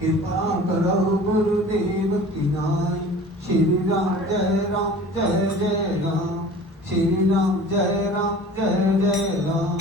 कृपा करो गुरुदेव की नाई। श्री राम जय राम जय जय राम। श्री राम जय राम जय जय राम।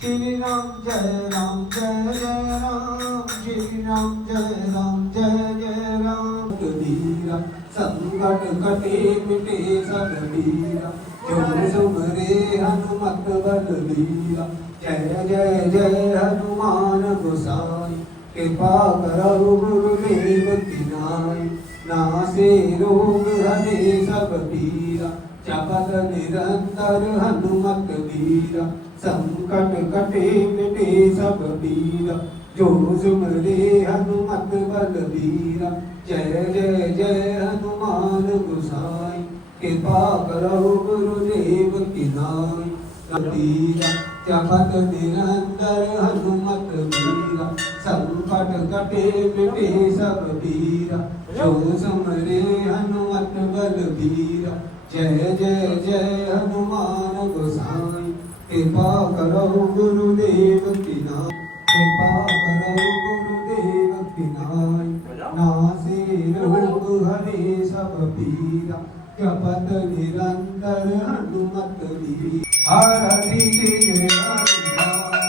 श्री राम जय राम जय जय राम। श्री राम जय राम जय जय राम। कबीरा संकट कटे मिटे सब पीरा। जो सुमरे हनुमत बलबीरा। जय जय जय हनुमान गोसाई। कृपा करो गुरुदेव की नाई। नासे रोग हरे सब पीरा। जपत निरंतर हनुमत वीरा। संकट कटे मिटे सब पीरा। जो सुमरे हनुमत बलबीरा। जय जय जय हनुमान गोसाई। कृपा करो गुरुदेव की नाई। पीरा जपत निरंतर हनुमत वीरा। संकट कटे मिटे सब पीरा। जो सुमरे हनुमत बलबीरा। जय जय जय हनुमान गोसाई। कृपा करो गुरुदेव की नाई। कृपा करो गुरुदेव की नाई। नासे रोग हरे सब पीरा। जपत निरंतर हनुमत वीरा। आरती जय हनुमान लाल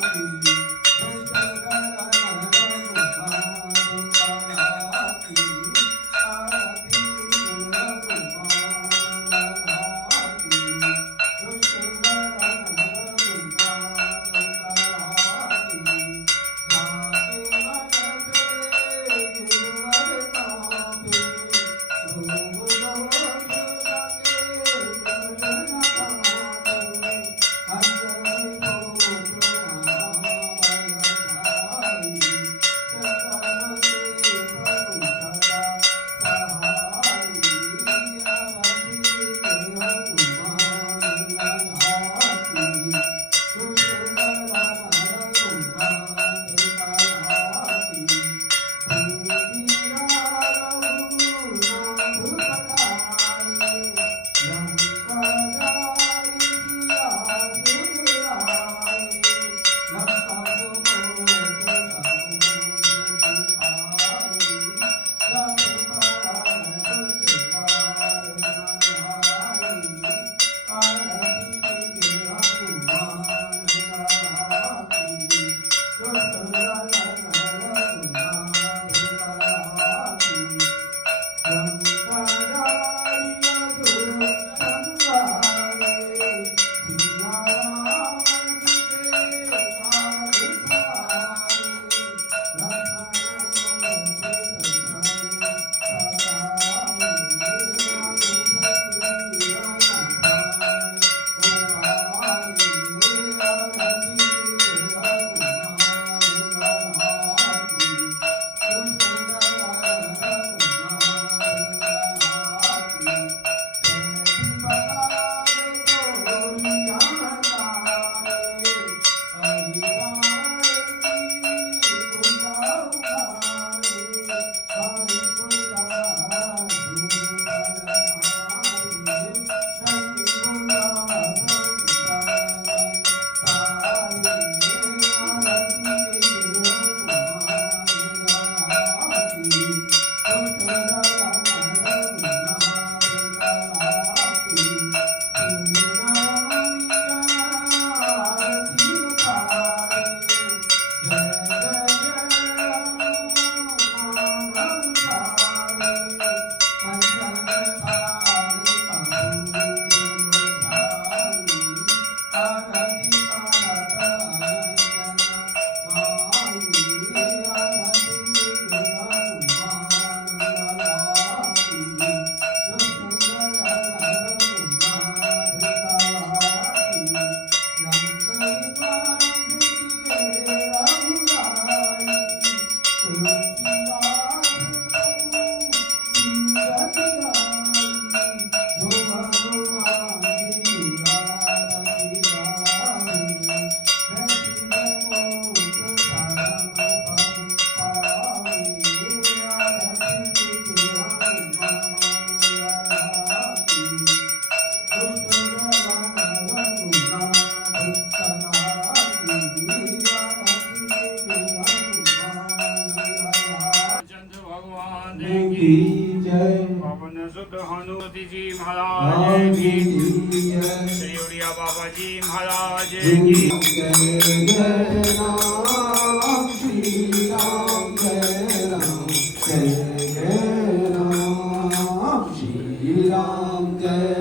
की। की जय पवन सुत हनुमति जी महाराज की जय श्री उड़िया बाबा जी महाराज जय की जय राम श्री राम जय राम जय जय राम श्री राम जय